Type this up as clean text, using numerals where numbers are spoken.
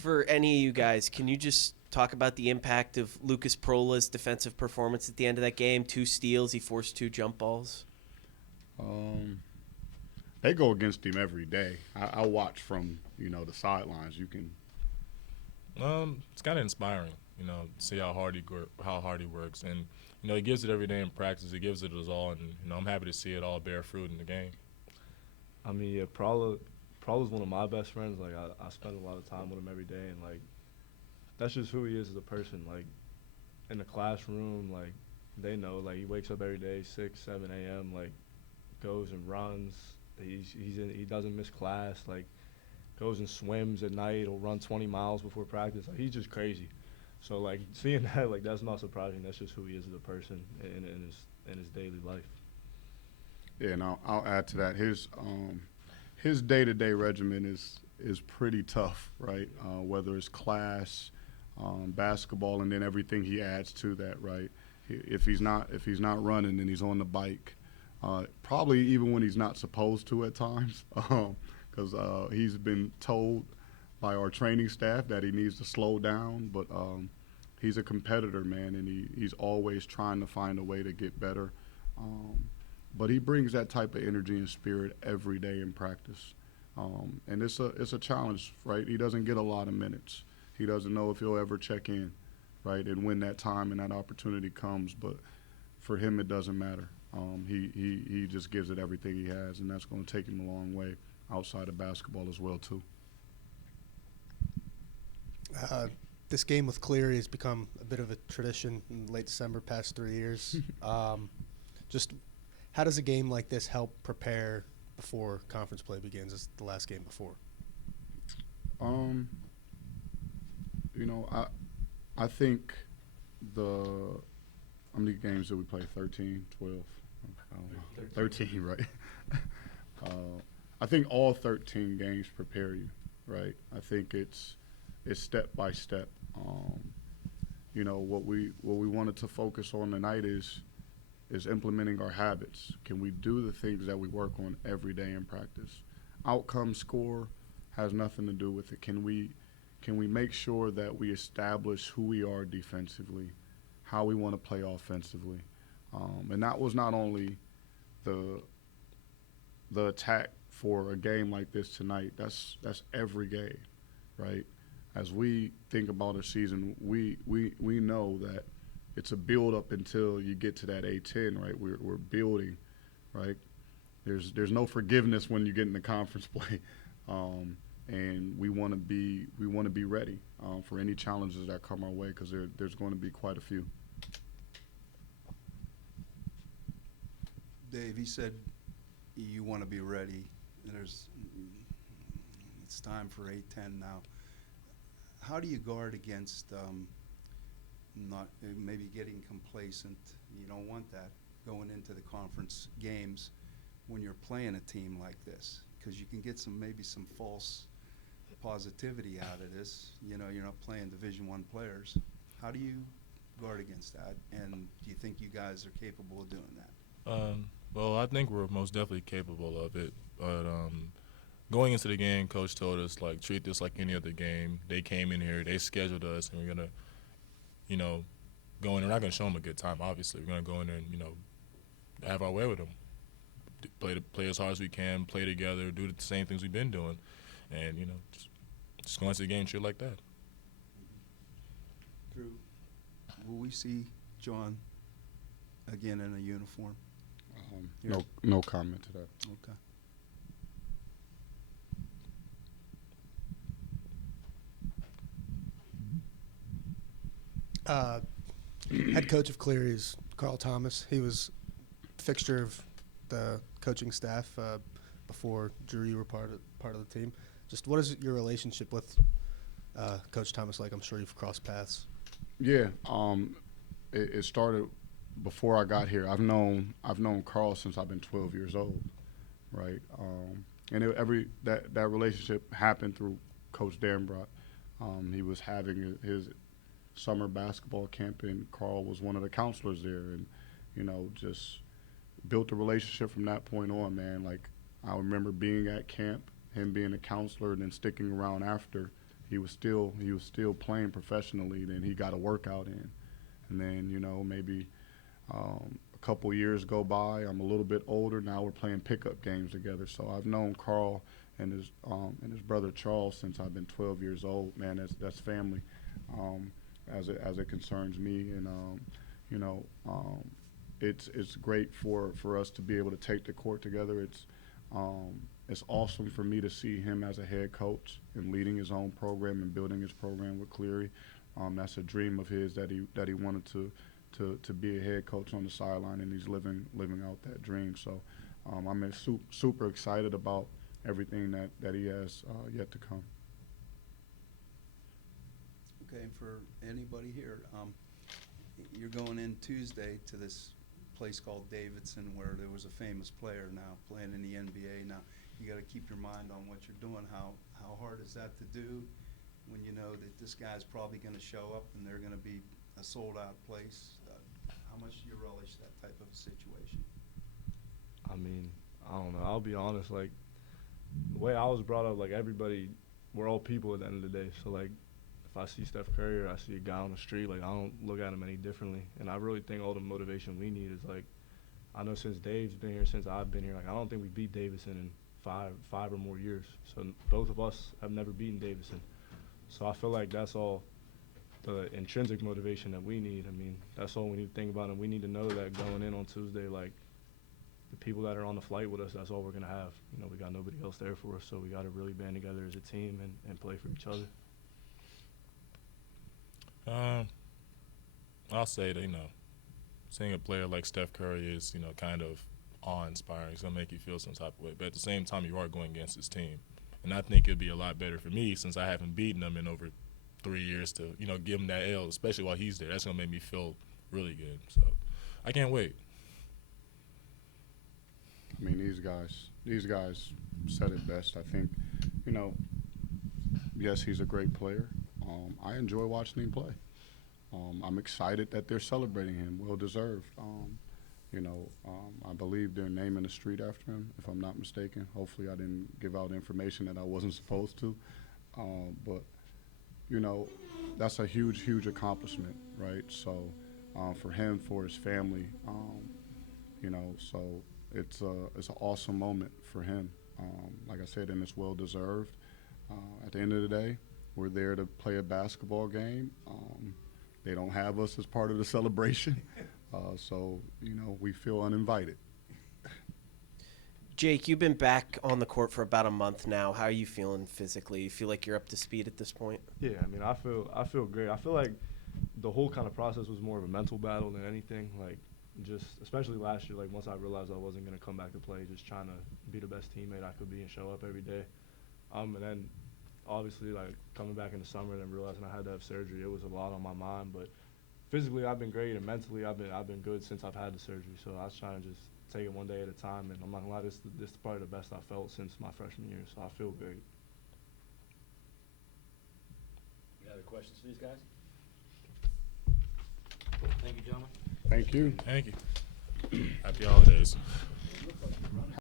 For any of you guys, can you just talk about the impact of Lucas Prola's defensive performance at the end of that game? 2 steals, he forced 2 jump balls. They go against him every day. I watch from the sidelines. You can. It's kind of inspiring, to see how hard he works, and he gives it every day in practice. He gives it his all, and I'm happy to see it all bear fruit in the game. I mean, yeah, Prola's one of my best friends. Like, I spend a lot of time with him every day, and like, that's just who he is as a person. Like, in the classroom, like, they know, like, he wakes up every day 6, 7 a.m. Like, goes and runs. He doesn't miss class. Like, goes and swims at night. He'll run 20 miles before practice. Like, he's just crazy. So like, seeing that, like, that's not surprising. That's just who he is as a person in his daily life. Yeah, and I'll add to that. His day-to-day regimen is pretty tough, right? Whether it's class, basketball, and then everything he adds to that, right? If he's not running, then he's on the bike. Probably even when he's not supposed to at times, because he's been told by our training staff that he needs to slow down. But he's a competitor, man, and he's always trying to find a way to get better. But he brings that type of energy and spirit every day in practice. And it's a challenge, right? He doesn't get a lot of minutes. He doesn't know if he'll ever check in, right, and when that time and that opportunity comes. But for him, it doesn't matter. He just gives it everything he has, and that's going to take him a long way outside of basketball as well, too. This game with Cleary has become a bit of a tradition in late December, past 3 years. Just how does a game like this help prepare before conference play begins? It's the last game before. I think how many games did we play? 13, 12? 13, right? I think all 13 games prepare you, right? I think it's step by step. What we wanted to focus on tonight is implementing our habits. Can we do the things that we work on every day in practice? Outcome score has nothing to do with it. Can we make sure that we establish who we are defensively, how we want to play offensively? And that was not only the attack for a game like this tonight. That's every game, right? As we think about a season, we know that it's a build up until you get to that A10, right? We're building, right? There's no forgiveness when you get into conference play, and we want to be ready for any challenges that come our way, because there's going to be quite a few. Dave, he said you want to be ready. It's time for A10 now. How do you guard against not maybe getting complacent? You don't want that going into the conference games when you're playing a team like this, because you can get some false positivity out of this. You're not playing Division I players. How do you guard against that? And do you think you guys are capable of doing that? Well, I think we're most definitely capable of it. But going into the game, Coach told us, like, treat this like any other game. They came in here, they scheduled us, and we're going to, go in. We're not going to show them a good time, obviously. We're going to go in there and, have our way with them. Play as hard as we can, play together, do the same things we've been doing. And, just go into the game treat like that. Drew, will we see John again in a uniform? No comment to that. Okay. Head coach of Cleary is Carl Thomas. He was a fixture of the coaching staff before Drew, you were part of the team. Just what is your relationship with Coach Thomas like? I'm sure you've crossed paths. Yeah, it started before I got here. I've known Carl since I've been 12 years old, right? And that relationship happened through Coach Danbrot. He was having his summer basketball camp, and Carl was one of the counselors there, and just built a relationship from that point on, man. Like, I remember being at camp, him being a counselor, and then sticking around after, he was still playing professionally. Then he got a workout in, and then maybe a couple years go by. I'm a little bit older now. We're playing pickup games together. So I've known Carl and his brother Charles since I've been 12 years old. Man, that's family. As it concerns me, and it's great for us to be able to take the court together. It's awesome for me to see him as a head coach and leading his own program and building his program with Cleary. That's a dream of his that he wanted to be a head coach on the sideline, and he's living out that dream. So I'm super excited about everything that he has yet to come. Okay, for anybody here, you're going in Tuesday to this place called Davidson where there was a famous player now playing in the NBA. Now, you got to keep your mind on what you're doing. How hard is that to do when you know that this guy's probably going to show up and they're going to be a sold-out place? How much do you relish that type of a situation? I mean, I don't know. I'll be honest. Like, the way I was brought up, like, everybody, we're all people at the end of the day. So, like, if I see Steph Curry or I see a guy on the street, like, I don't look at him any differently. And I really think all the motivation we need is, like, I know since Dave's been here, since I've been here, like, I don't think we beat Davidson in five or more years. So both of us have never beaten Davidson. So I feel like that's all the intrinsic motivation that we need. I mean, that's all we need to think about. And we need to know that going in on Tuesday, like, the people that are on the flight with us, that's all we're going to have. You know, we got nobody else there for us, so we got to really band together as a team and play for each other. I'll say that, seeing a player like Steph Curry is, kind of awe-inspiring. It's going to make you feel some type of way. But at the same time, you are going against his team. And I think it'd be a lot better for me, since I haven't beaten him in over 3 years, to, give him that L, especially while he's there. That's going to make me feel really good. So I can't wait. I mean, these guys said it best. I think, yes, he's a great player. I enjoy watching him play. I'm excited that they're celebrating him, well deserved. I believe they're naming a street after him, if I'm not mistaken. Hopefully I didn't give out information that I wasn't supposed to. But that's a huge, huge accomplishment, right? So for him, for his family, so it's an awesome moment for him. Like I said, and it's well deserved. At the end of the day, we're there to play a basketball game. They don't have us as part of the celebration, so we feel uninvited. Jake, you've been back on the court for about a month now. How are you feeling physically? You feel like you're up to speed at this point? Yeah, I mean, I feel great. I feel like the whole kind of process was more of a mental battle than anything. Like, just especially last year, like, once I realized I wasn't going to come back to play, just trying to be the best teammate I could be and show up every day. And then obviously, like, coming back in the summer and then realizing I had to have surgery, it was a lot on my mind. But physically, I've been great, and mentally, I've been good since I've had the surgery. So I was trying to just take it one day at a time, and I'm not gonna lie, this is probably the best I felt since my freshman year. So I feel great. Any other questions for these guys? Thank you, gentlemen. Thank you. Thank you. Happy holidays.